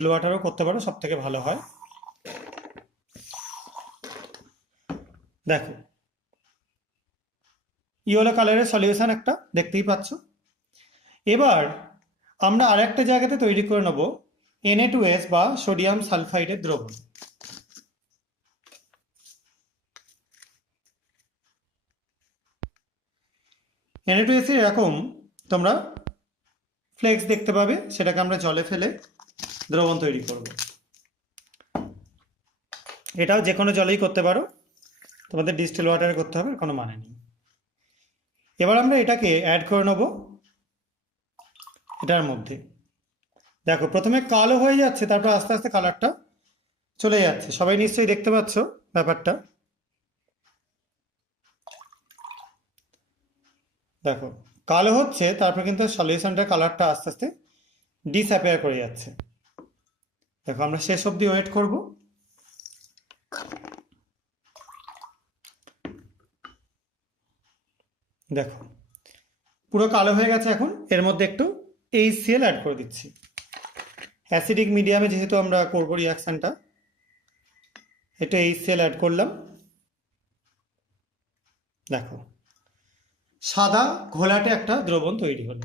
ওয়াটারও করতে পারো, সব থেকে ভালো হয়। দেখো ইয়েলো কালারের সলিউশন একটা দেখতেই পাচ্ছ। এবার আমরা আরেকটা জায়গাতে তৈরি করে নেব Na2S বা সোডিয়াম সালফাইডের দ্রবণ। Na2S এর এরকম তোমরা ফ্লেক্স দেখতে পাবে, সেটাকে আমরা জলে ফেলে দ্রবণ তৈরি করব। এটাও যে কোনো জলেই করতে পারো, তোমাদের ডিস্টিল ওয়াটারে করতে হবে কোনো মানে নেই। এবার আমরা এটাকে অ্যাড করে নেব এটার মধ্যে। দেখো প্রথমে কালো হয়ে যাচ্ছে, তারপর আস্তে আস্তে কালারটা চলে যাচ্ছে, সবাই নিশ্চয়ই দেখতে পাচ্ছ ব্যাপারটা। দেখো কালো হচ্ছে, তারপর কিন্তু সলিউশনটার কালারটা আস্তে আস্তে ডিসঅ্যাপিয়ার করে যাচ্ছে। দেখো আমরা শেষ অবধি ওয়েট করব। দেখো পুরো কালো হয়ে গেছে। এখন এর মধ্যে একটু HCl অ্যাড করে দিচ্ছি। অ্যাসিডিক মিডিয়ামে যেহেতু আমরা করবো রিয়াকশানটা, একটু HCl অ্যাড করলাম। দেখো সাদা ঘোলাটে একটা দ্রবণ তৈরি হলো।